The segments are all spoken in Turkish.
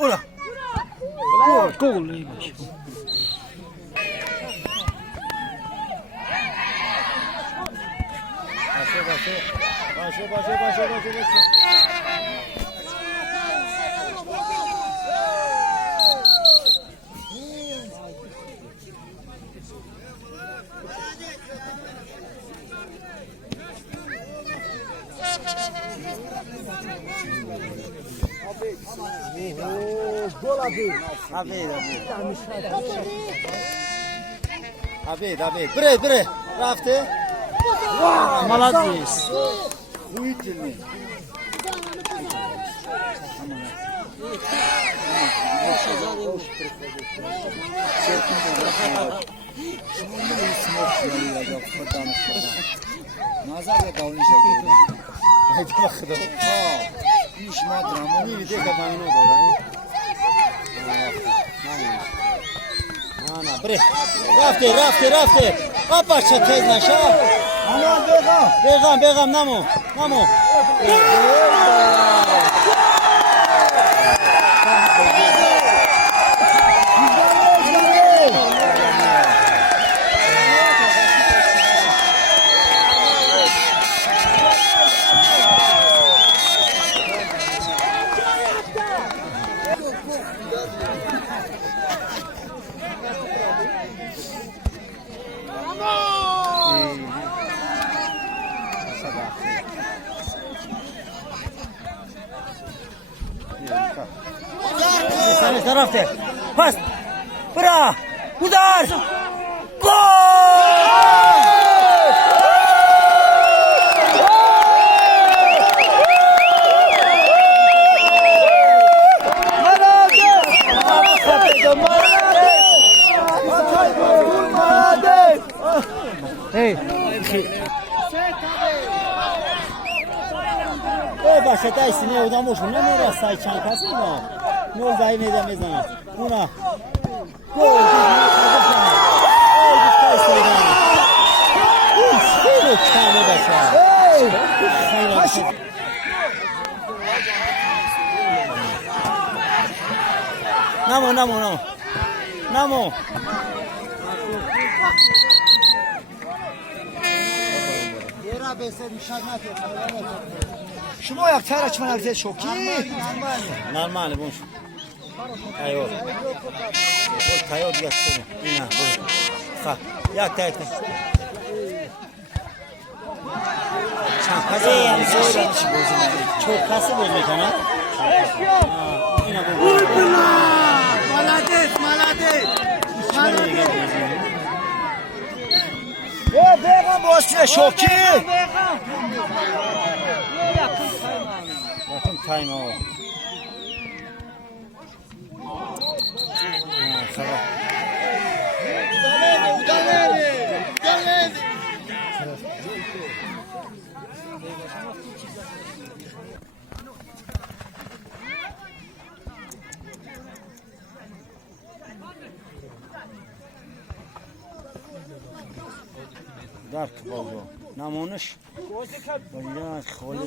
Ora. Gol. Başa. David. Bre. Rafte. Молодец. Охуительный. Назад я дал Haydi bakalım. İş madramı. İyi de kapanıyor da. Ana bre. Rafte. Apa çatez naşa. Ana begam namo. سامش رفته پس برا گودار گل باشه دایسی میودم وشون نمیرسای چند کس اینا نول دایی میدم میزنم اونا گل خیلی کمه باشه نمو شما یک تر چمن ارزه شوکی نرماله بونش تایور تایور دیگه کنه اینا برو خب یک تایت چند کسی هم چوب کسی بود میکنه اینا بود بیغم باسته شوکی yakın time o. Sabah. Dark oldu. Namunuş. Bayağı kholi.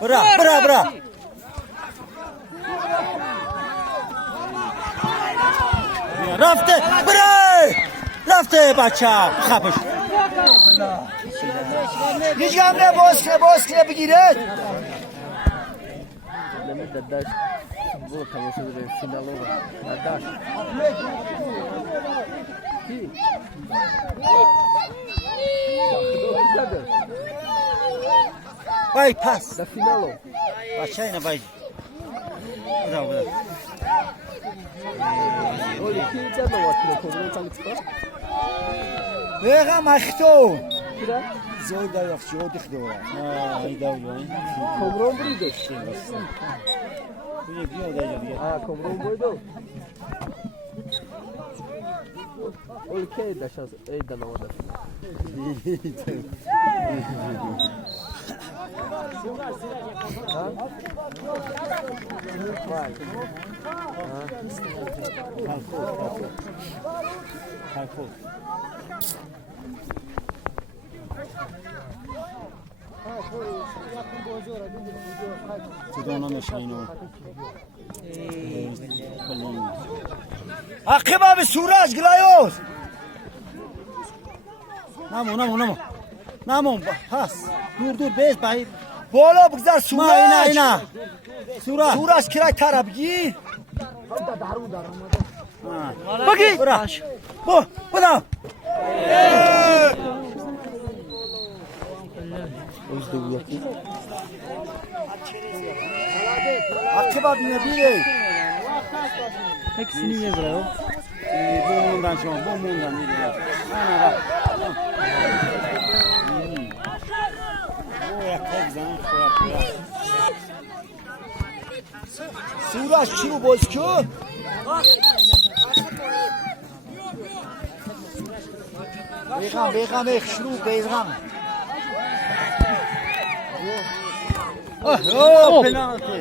Bırak. رفته بچه خفش هیچ گمله باسکه بگیره بای پس بچه اینه بای بدا بیغم اختو زوی دا یخچه ها دیخ دو ای داوی کمرون بریده بیا دیگه کمرون بریده اوکی داشت ای دنواده عقیبه به سورج گلایوز نمون پس دور بیز بایی بالا بگذار سورج اینا سورج کرای تره بگی بگی بدا عقیبه بینه بیره hepsini ye bravo. Bundan şu an bundan yiyor. Ana bak. O yakak zaman koyar. سورج چی رو باز کن بیغم اخشرو بیغم Oh penaltı.